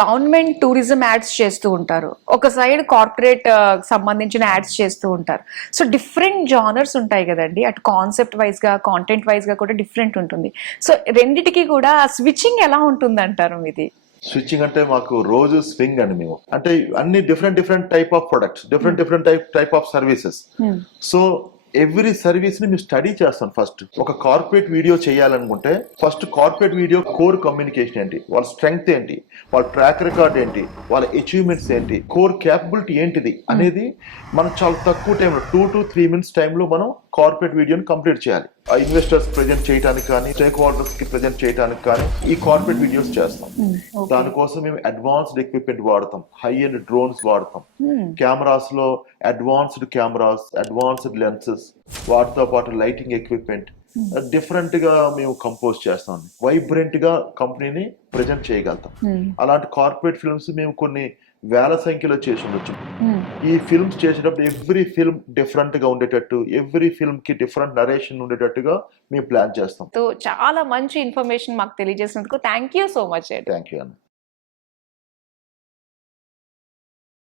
Government tourism ads చేస్తూ ఉంటారు, ఒక సైడ్ కార్పొరేట్ సంబంధించిన యాడ్స్ చేస్తూ ఉంటారు. సో డిఫరెంట్ జానర్స్ ఉంటాయి కదండి, అటు కాన్సెప్ట్ వైజ్ గా కాంటెంట్ వైజ్ గా కూడా డిఫరెంట్ ఉంటుంది. సో రెండిటికి కూడా స్విచ్చింగ్ ఎలా ఉంటుంది అంటారు మీది? స్విచ్చింగ్ అంటే మాకు రోజు స్వింగ్ అండి. మేము అంటే అన్ని different type of products, different type of services. So every service ని మేము స్టడీ చేస్తాం. ఫస్ట్ ఒక కార్పొరేట్ వీడియో చేయాలనుకుంటే first corporate video core communication ఏంటి, వాళ్ళ స్ట్రెంగ్త్ ఏంటి, వాళ్ళ ట్రాక్ రికార్డ్ ఏంటి, వాళ్ళ అచీవ్మెంట్స్ ఏంటి, కోర్ క్యాపబిలిటీ ఏంటిది అనేది మనం చాలా తక్కువ టైంలో 2 to 3 minutes టైంలో మనం కార్పొరేట్ వీడియోని కంప్లీట్ చేయాలి. ఆ ఇన్వెస్టర్స్ ప్రెజెంట్ చేయడానికి కానీ, స్టేక్ హోల్డర్స్ కి ప్రెజెంట్ చేయడానికి కానీ ఈ కార్పొరేట్ వీడియోస్ చేస్తాం. దానికోసం మేము అడ్వాన్స్డ్ ఎక్విప్మెంట్ వాడతాం, హై అండ్ డ్రోన్స్ వాడతాం, కెమెరాస్ లో అడ్వాన్స్డ్ కెమెరాస్, అడ్వాన్స్డ్ లెన్సెస్, వాటితో పాటు లైటింగ్ ఎక్విప్మెంట్ డిఫరెంట్ గా మేము కంపోజ్ చేస్తాం. వైబ్రెంట్ గా కంపెనీని ప్రెజెంట్ చేయగలుగుతాం. అలాంటి కార్పొరేట్ ఫిల్మ్స్ మేము కొన్ని వేల సంఖ్యలో చేసి ఉండొచ్చు. ఈ ఫిల్మ్స్ చేసేటప్పుడు ఎవ్రీ ఫిల్మ్ డిఫరెంట్ గా ఉండేటట్టు, ఎవ్రీ ఫిల్మ్ కి డిఫరెంట్ నరేషన్ ఉండేటట్టుగా మేము ప్లాన్ చేస్తాం. చాలా మంచి ఇన్ఫర్మేషన్ మాకు తెలియజేసినందుకు thank you so much. Thank you అన్న.